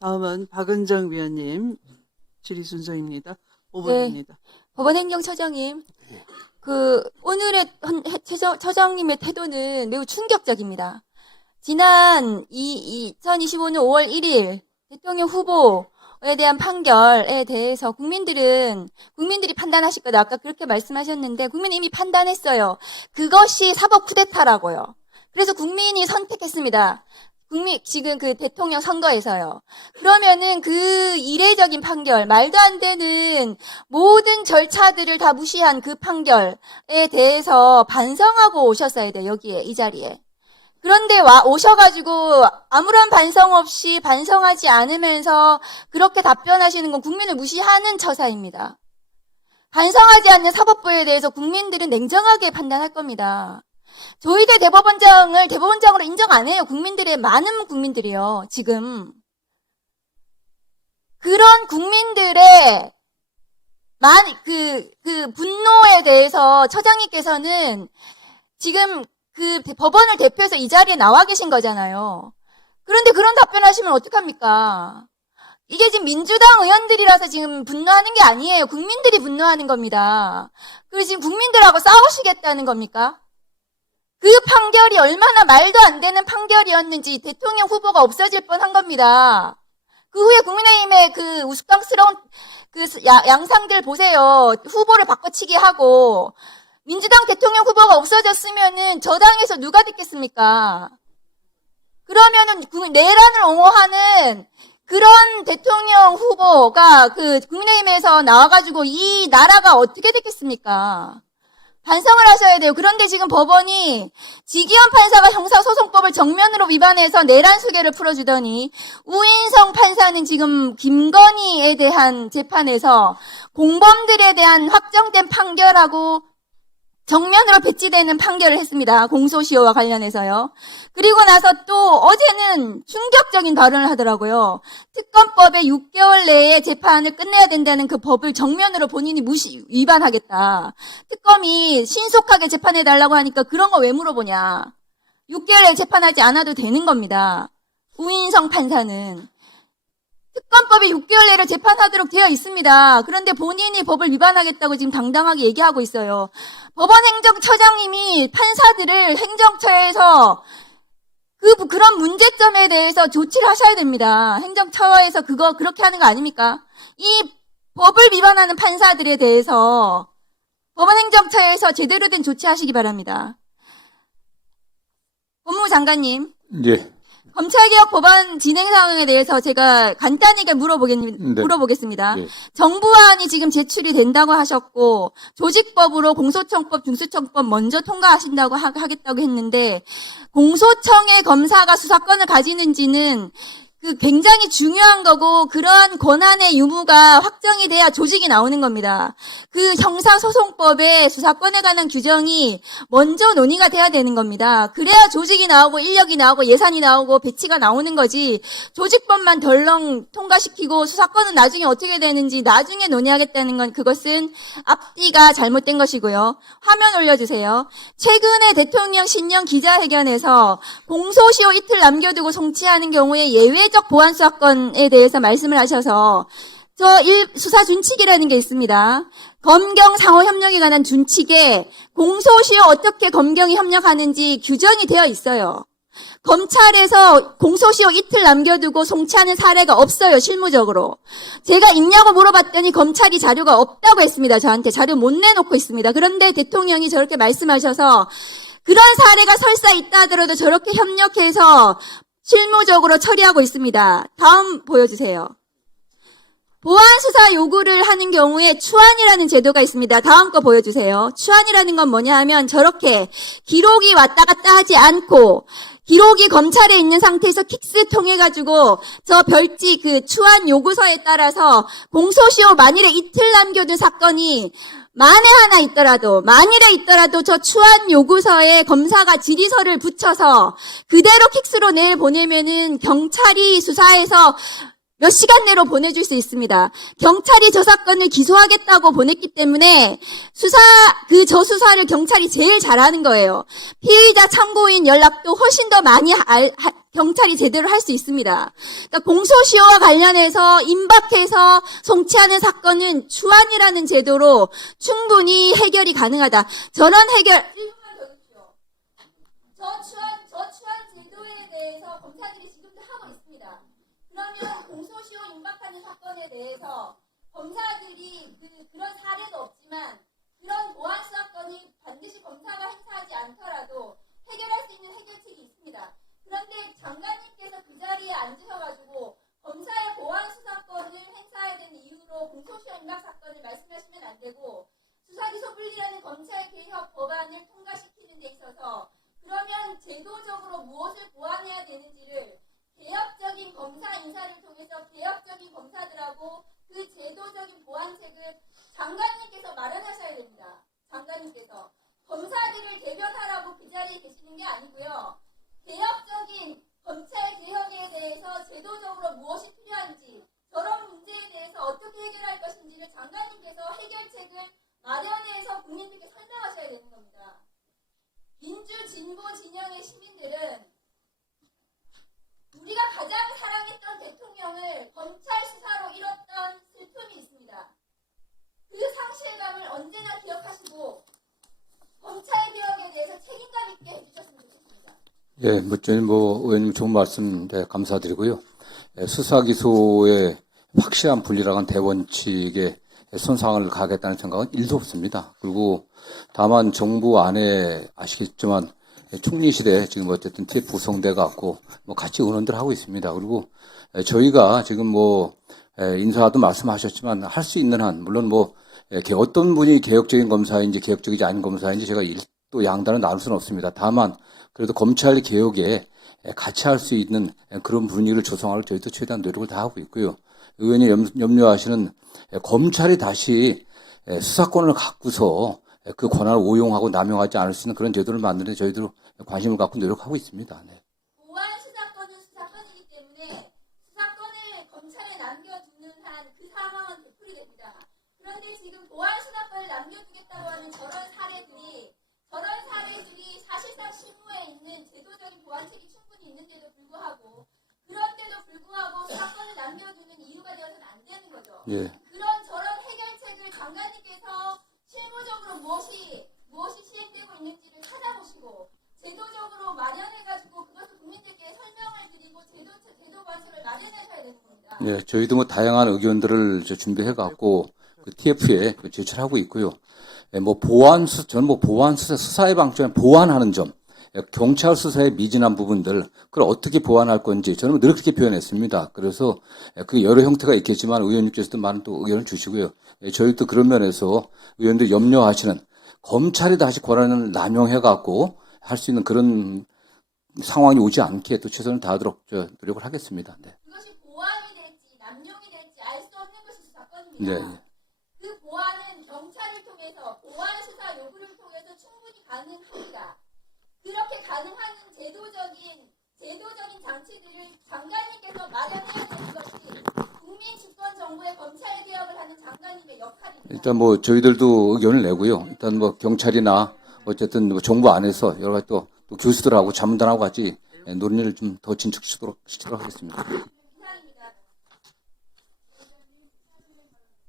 다음은 박은정 위원님 질의 순서입니다. 네. 5번입니다. 법원행정처장님, 오늘의 처장님의 태도는 매우 충격적입니다. 지난 2025년 5월 1일 대통령 후보에 대한 판결에 대해서 국민들이 판단하실 거다. 아까 그렇게 말씀하셨는데, 국민이 이미 판단했어요. 그것이 사법 쿠데타라고요. 그래서 국민이 선택했습니다. 지금 그 대통령 선거에서요. 그러면은 그 이례적인 판결, 말도 안 되는 모든 절차들을 다 무시한 그 판결에 대해서 반성하고 오셨어야 돼요, 여기에, 이 자리에. 그런데 오셔가지고 아무런 반성 없이 반성하지 않으면서 그렇게 답변하시는 건 국민을 무시하는 처사입니다. 반성하지 않는 사법부에 대해서 국민들은 냉정하게 판단할 겁니다. 조희대 대법원장으로 인정 안 해요. 많은 국민들이요, 지금. 그런 국민들의 분노에 대해서 처장님께서는 지금 그 법원을 대표해서 이 자리에 나와 계신 거잖아요. 그런데 그런 답변하시면 어떡합니까? 이게 지금 민주당 의원들이라서 지금 분노하는 게 아니에요. 국민들이 분노하는 겁니다. 그리고 지금 국민들하고 싸우시겠다는 겁니까? 그 판결이 얼마나 말도 안 되는 판결이었는지 대통령 후보가 없어질 뻔한 겁니다. 그 후에 국민의힘의 그 우스꽝스러운 양상들 보세요. 후보를 바꿔치기 하고 민주당 대통령 후보가 없어졌으면은 저 당에서 누가 됐겠습니까? 그러면은 내란을 옹호하는 그런 대통령 후보가 국민의힘에서 나와가지고 이 나라가 어떻게 됐겠습니까? 반성을 하셔야 돼요. 그런데 지금 법원이 지기현 판사가 형사소송법을 정면으로 위반해서 내란 수계를 풀어주더니 우인성 판사는 지금 김건희에 대한 재판에서 공범들에 대한 확정된 판결하고 정면으로 배치되는 판결을 했습니다. 공소시효와 관련해서요. 그리고 나서 또 어제는 충격적인 발언을 하더라고요. 특검법에 6개월 내에 재판을 끝내야 된다는 그 법을 정면으로 본인이 위반하겠다. 특검이 신속하게 재판해달라고 하니까 그런 거 왜 물어보냐. 6개월 내에 재판하지 않아도 되는 겁니다. 우인성 판사는. 특검법이 6개월 내로 재판하도록 되어 있습니다. 그런데 본인이 법을 위반하겠다고 지금 당당하게 얘기하고 있어요. 법원행정처장님이 판사들을 행정처에서 그런 문제점에 대해서 조치를 하셔야 됩니다. 행정처에서 그렇게 하는 거 아닙니까? 이 법을 위반하는 판사들에 대해서 법원행정처에서 제대로 된 조치하시기 바랍니다. 법무부 장관님. 예. 검찰개혁 법안 진행 상황에 대해서 제가 간단하게 물어보겠습니다. 네. 정부안이 지금 제출이 된다고 하셨고 조직법으로 공소청법, 중수청법 먼저 통과하신다고 하겠다고 했는데 공소청의 검사가 수사권을 가지는지는 굉장히 중요한 거고 그러한 권한의 유무가 확정이 돼야 조직이 나오는 겁니다. 그 형사소송법에 수사권에 관한 규정이 먼저 논의가 돼야 되는 겁니다. 그래야 조직이 나오고 인력이 나오고 예산이 나오고 배치가 나오는 거지 조직법만 덜렁 통과시키고 수사권은 나중에 어떻게 되는지 나중에 논의하겠다는 건 그것은 앞뒤가 잘못된 것이고요. 화면 올려주세요. 최근에 대통령 신년 기자회견에서 공소시효 이틀 남겨두고 송치하는 경우에 예외적 보안 수사권에 대해서 말씀을 하셔서 수사 준칙이라는 게 있습니다. 검경 상호 협력에 관한 준칙에 공소시효 어떻게 검경이 협력하는지 규정이 되어 있어요. 검찰에서 공소시효 이틀 남겨두고 송치하는 사례가 없어요, 실무적으로. 제가 있냐고 물어봤더니 검찰이 자료가 없다고 했습니다. 저한테 자료 못 내놓고 있습니다. 그런데 대통령이 저렇게 말씀하셔서 그런 사례가 설사 있다 하더라도 저렇게 협력해서 실무적으로 처리하고 있습니다. 다음 보여주세요. 보안수사 요구를 하는 경우에 추안이라는 제도가 있습니다. 다음 거 보여주세요. 추안이라는 건 뭐냐 하면 저렇게 기록이 왔다 갔다 하지 않고 기록이 검찰에 있는 상태에서 킥스 통해가지고 저 별지 추안 요구서에 따라서 공소시효 만일에 이틀 남겨둔 사건이 만일에 있더라도 저 추안 요구서에 검사가 질의서를 붙여서 그대로 킥스로 내일 보내면은 경찰이 수사해서 몇 시간 내로 보내줄 수 있습니다. 경찰이 저 사건을 기소하겠다고 보냈기 때문에 저 수사를 경찰이 제일 잘하는 거예요. 피의자 참고인 연락도 훨씬 더 많이 경찰이 제대로 할 수 있습니다. 그러니까 공소시효와 관련해서 임박해서 송치하는 사건은 주안이라는 제도로 충분히 해결이 가능하다. 저런 해결 1분만 더 주십시오. 저추안 제도에 대해서 검사들이 지금도 하고 있습니다. 그러면 공소시효 임박하는 사건에 대해서 검사들이 그런 사례도 없지만 그런 보안 수사건이 반드시 검사가 행사하지 않더라도 해결할 수 있는 해결책이 있습니다. 그런데 장관님께서 그 자리에 앉으셔가지고 검사의 보안 수사권을 행사해야 되는 이유로 공소시효 임박 사건을 말씀하시면 안 되고 수사기소 분리라는 검찰 개혁 법안을 통과시키는 데 있어서 그러면 제도적으로 무엇을 보완해야 되는지를 개혁적인 검사 인사를 통해서 개혁적인 검사들하고 그 제도적인 보완책을 장관님께서 마련하셔야 됩니다. 장관님께서 검사들을 대변하라고 그 자리에 계시는 게 아니고요. 개혁적인 검찰 개혁에 대해서 제도적으로 무엇이 필요한지 저런 문제에 대해서 어떻게 해결할 것인지를 장관님께서 해결책을 마련해서 국민들께 설명하셔야 되는 겁니다. 민주 진보 진영의 시민들은 우리가 가장 사랑했던 대통령을 검찰 수사로 잃었던 슬픔이 있습니다. 그 상실감을 언제나 기억하시고 검찰 개혁에 대해서 책임감 있게 해주셨으면 좋겠습니다. 예, 저는 의원님 좋은 말씀 감사드리고요. 수사기소의 확실한 분리라는 대원칙에 손상을 가겠다는 생각은 1도 없습니다. 그리고 다만 정부 안에 아시겠지만 총리실에 지금 어쨌든 TF 구성돼 갖고 같이 의논들 하고 있습니다. 그리고 저희가 지금 인사도 말씀하셨지만 할 수 있는 한 물론 어떤 분이 개혁적인 검사인지 개혁적이지 않은 검사인지 제가 또 양단을 나눌 수는 없습니다. 다만 그래도 검찰 개혁에 같이 할 수 있는 그런 분위기를 조성하려고 저희도 최대한 노력을 다 하고 있고요. 의원이 염려하시는 검찰이 다시 수사권을 갖고서 그 권한을 오용하고 남용하지 않을 수 있는 그런 제도를 만드는 데 저희도 관심을 갖고 노력하고 있습니다. 네. 보안 수사권은 수사권이기 때문에 수사권을 검찰에 남겨두는 한 그 상황은 되풀이됩니다. 그런데 지금 보안 수사권을 남겨두겠다고 하는 저런 사례들이 사실상 실무에 있는 제도적인 보완책이 충분히 있는데도 불구하고 수사권을 남겨두는 이유가 되어서는 안 되는 거죠. 예. 저런 해결책을 장관님께서 실무적으로 무엇이 시행되고 있는지를 찾아보시고 제도적으로 마련해가지고 그것을 국민들께 설명을 드리고 제도 관습을 마련하셔야 되는 겁니다. 예, 저희도 다양한 의견들을 준비해갖고 TF에 제출하고 있고요. 저는 보안 수사의 방점에 보완하는 점, 경찰 수사의 미진한 부분들, 그걸 어떻게 보완할 건지 저는 늘 그렇게 표현했습니다. 그래서 그 여러 형태가 있겠지만 의원님께서도 많은 또 의견을 주시고요. 저희도 그런 면에서 의원들 염려하시는 검찰이 다시 권한을 남용해갖고 할 수 있는 그런 상황이 오지 않게 또 최선을 다하도록 노력을 하겠습니다. 네. 그것이 보완이 될지 남용이 될지 알 수 없는 것이 수사권입니다. 네. 그 보완은 경찰을 통해서 보완 수사 요구를 통해서 충분히 가능합니다. 그렇게 가능한 제도적인 장치들을 장관님께서 마련해야 되는 것이 국민 주권 정부의 검찰 개혁을 하는 장관님의 역할입니다. 일단 저희들도 의견을 내고요. 일단 경찰이나 어쨌든 정부 안에서 여러 가지 또 교수들하고 자문단하고 같이 논의를 좀 더 진척시키도록 하겠습니다.